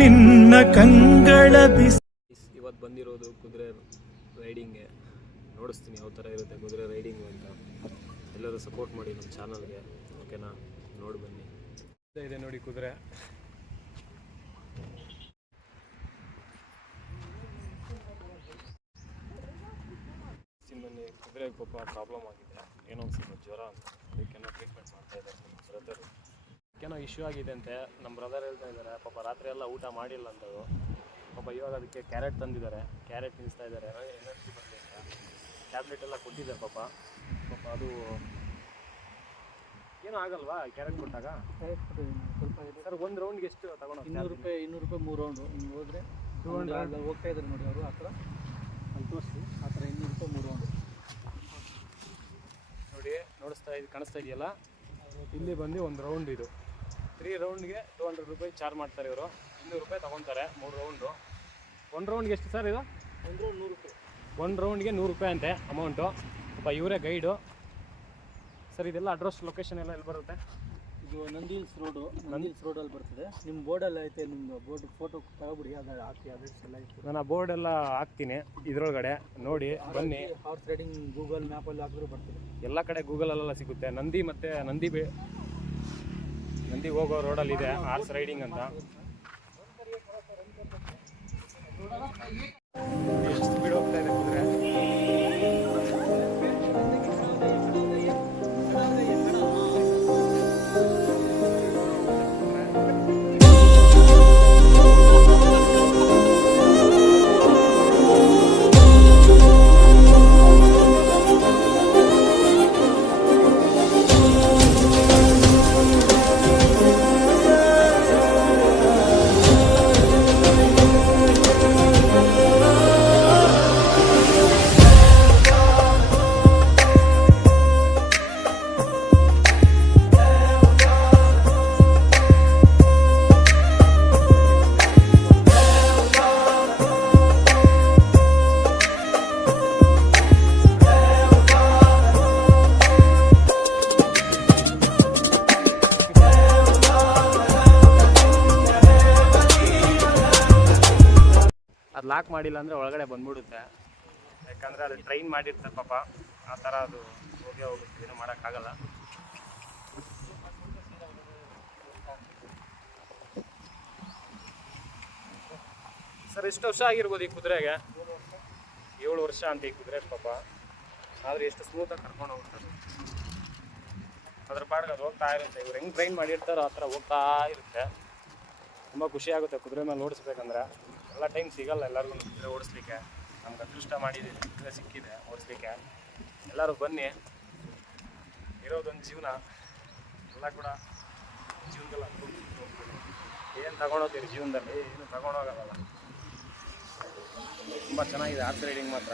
ನಿನ್ನ ಕಂಗಳ ಬಿಸಿ. ಇವತ್ತು ಬಂದಿರೋದು ಕುದುರೆ ರೈಡಿಂಗ್ಗೆ. ನೋಡಿಸ್ತೀನಿ ಯಾವ ಥರ ಇರುತ್ತೆ ಕುದುರೆ ರೈಡಿಂಗು ಅಂತ. ಎಲ್ಲರೂ ಸಪೋರ್ಟ್ ಮಾಡಿ ನಮ್ಮ ಚಾನಲ್ಗೆ, ಓಕೆನಾ? ನೋಡಿ ಬನ್ನಿ. ಇದೆ ನೋಡಿ ಕುದುರೆ. ಬನ್ನಿ. ಕುದುರೆ ಪಾಪ ಪ್ರಾಬ್ಲಮ್ ಆಗಿದೆ, ಏನೋ ಒಂದು ಜ್ವರ ಅಂತ, ಅದಕ್ಕೇನೋ ಟ್ರೀಟ್ಮೆಂಟ್ ಮಾಡ್ತಾ ಇದ್ದಾರೆ ನಮ್ಮ ಬ್ರದರು. ಏನೋ ಇಶ್ಯೂ ಆಗಿದೆ ಅಂತೆ. ನಮ್ಮ ಬ್ರದರ್ ಹೇಳ್ತಾ ಇದ್ದಾರೆ ಪಾಪ ರಾತ್ರಿ ಎಲ್ಲ ಊಟ ಮಾಡಿಲ್ಲ ಅಂತದು. ಪಾಪ ಇವಾಗ ಅದಕ್ಕೆ ಕ್ಯಾರೆಟ್ ತಂದಿದ್ದಾರೆ, ಕ್ಯಾರೆಟ್ ತಿನ್ನಿಸ್ತಾ ಇದ್ದಾರೆ ಎನರ್ಜಿ ಬರಲಿ ಅಂತ. ಟ್ಯಾಬ್ಲೆಟ್ ಎಲ್ಲ ಕೊಟ್ಟಿದ್ದಾರೆ ಪಾಪ. ಅದು ಏನೂ ಆಗಲ್ವಾ ಕ್ಯಾರೆಟ್ ಕೊಟ್ಟಾಗ? ಸ್ವಲ್ಪ ಸರ್ ಒಂದು ರೌಂಡ್ಗೆ ಎಷ್ಟು ತಗೊಂಡು? 200 ರೂಪಾಯಿ 3 ರೌಂಡು. ಹಿಂಗೆ ಹೋದರೆ 200 ಹೋಗ್ತಾ ಇದ್ದಾರೆ ನೋಡಿ ಅವರು. ಆ ಥರ ಅಲ್ಲಿ ತೋರಿಸಿ, ಆ ಥರ 200 ರೂಪಾಯಿ 3 ರೌಂಡು ನೋಡಿ. ಕಾಣಿಸ್ತಾ ಇದೆಯಲ್ಲ, ಇಲ್ಲಿ ಬಂದು ಒಂದು ರೌಂಡ್ ಇದು 3 ರೌಂಡ್ಗೆ 200 ರೂಪಾಯಿ ಚಾರ್ಜ್ ಮಾಡ್ತಾರೆ ಇವರು. 200 ರೂಪಾಯಿ ತೊಗೊತಾರೆ 3 ರೌಂಡು. 1 ರೌಂಡ್ಗೆ ಎಷ್ಟು ಸರ್ ಇದು? 1 ರೌಂಡ್ 100 ರೂಪಾಯಿ. 1 ರೌಂಡ್ಗೆ 100 ರೂಪಾಯಿ ಅಂತೆ ಅಮೌಂಟು. ಒಬ್ಬ ಇವರೇ ಗೈಡು ಸರ್. ಇದೆಲ್ಲ ಅಡ್ರೆಸ್ ಲೊಕೇಶನ್ ಎಲ್ಲ ಎಲ್ಲಿ ಬರುತ್ತೆ? ಇದು Nandi hills road. Nandi hills ರೋಡಲ್ಲಿ ಬರ್ತದೆ. ನಿಮ್ಮ ಬೋರ್ಡಲ್ಲಿ ಐತೆ, ನಿಮ್ಮದು ಬೋರ್ಡ್ ಫೋಟೋ ತಗೊಬಿಡಿ, ಅದು ಹಾಕಿ ಅಡ್ರೆಸ್ ಎಲ್ಲ ಐತೆ. ನಾನು ಆ ಬೋರ್ಡೆಲ್ಲ ಹಾಕ್ತೀನಿ ಇದರೊಳಗಡೆ, ನೋಡಿ ಬನ್ನಿ. ಹಾರ್ಸ್ ರೈಡಿಂಗ್ ಗೂಗಲ್ ಮ್ಯಾಪಲ್ಲಿ ಹಾಕಿದ್ರು ಬರ್ತದೆ. ಎಲ್ಲ ಕಡೆ ಗೂಗಲಲ್ಲೆಲ್ಲ ಸಿಗುತ್ತೆ. ನಂದಿ ಮತ್ತು ನಂದಿ ಹೋಗೋ ರೋಡಲ್ಲಿದೆ ಹಾರ್ಸ್ ರೈಡಿಂಗ್ ಅಂತ. ಎಷ್ಟು ಸ್ಪೀಡ್ ಹೋಗ್ತಾ ಇದೆ ಕುದುರೆ. ಅದು ಲಾಕ್ ಮಾಡಿಲ್ಲ ಅಂದರೆ ಒಳಗಡೆ ಬಂದ್ಬಿಡುತ್ತೆ. ಯಾಕಂದರೆ ಅದು ಟ್ರೈನ್ ಮಾಡಿರ್ತಾರೆ ಪಾಪ, ಆ ಥರ ಅದು ಹೋಗೇ ಹೋಗುತ್ತೆ, ಏನೂ ಮಾಡೋಕ್ಕಾಗಲ್ಲ. ಸರ್ ಎಷ್ಟು ವರ್ಷ ಆಗಿರ್ಬೋದು ಈ ಕುದುರೆಗೆ? 7 ವರ್ಷ ಅಂತ ಈ ಕುದುರೆ ಪಾಪ. ಆದರೆ ಎಷ್ಟು ಸ್ಮೂತಾಗಿ ಕರ್ಕೊಂಡು ಹೋಗ್ತಾರೆ. ಅದ್ರ ಪಾಡ್ಗೆ ಅದು ಹೋಗ್ತಾ ಇರುತ್ತೆ. ಇವ್ರು ಹೆಂಗೆ ಟ್ರೈನ್ ಮಾಡಿರ್ತಾರೋ ಆ ಥರ ಹೋಗ್ತಾ ಇರುತ್ತೆ. ತುಂಬ ಖುಷಿ ಆಗುತ್ತೆ ಕುದುರೆ ಮೇಲೆ ಓಡಿಸ್ಬೇಕಂದ್ರೆ. ಎಲ್ಲ ಟೈಮ್ ಸಿಗಲ್ಲ ಎಲ್ಲರಿಗೂ ಕುದುರೆ ಓಡಿಸ್ಲಿಕ್ಕೆ. ನಮ್ಗೆ ಅದೃಷ್ಟ ಮಾಡಿದ್ದೀವಿ, ಕುದುರೆ ಸಿಕ್ಕಿದೆ ಓಡಿಸ್ಲಿಕ್ಕೆ. ಎಲ್ಲರೂ ಬನ್ನಿ. ಇರೋದೊಂದು ಜೀವನ, ಎಲ್ಲ ಕೂಡ ಜೀವನದಲ್ಲಿ ಏನು ತಗೊಂಡೋಗ್ತೀರಿ ಜೀವನದಲ್ಲಿ? ಏನು ತಗೊಂಡೋಗಲ್ಲ. ತುಂಬ ಚೆನ್ನಾಗಿದೆ ಹಾರ್ಸ್ ರೈಡಿಂಗ್ ಮಾತ್ರ.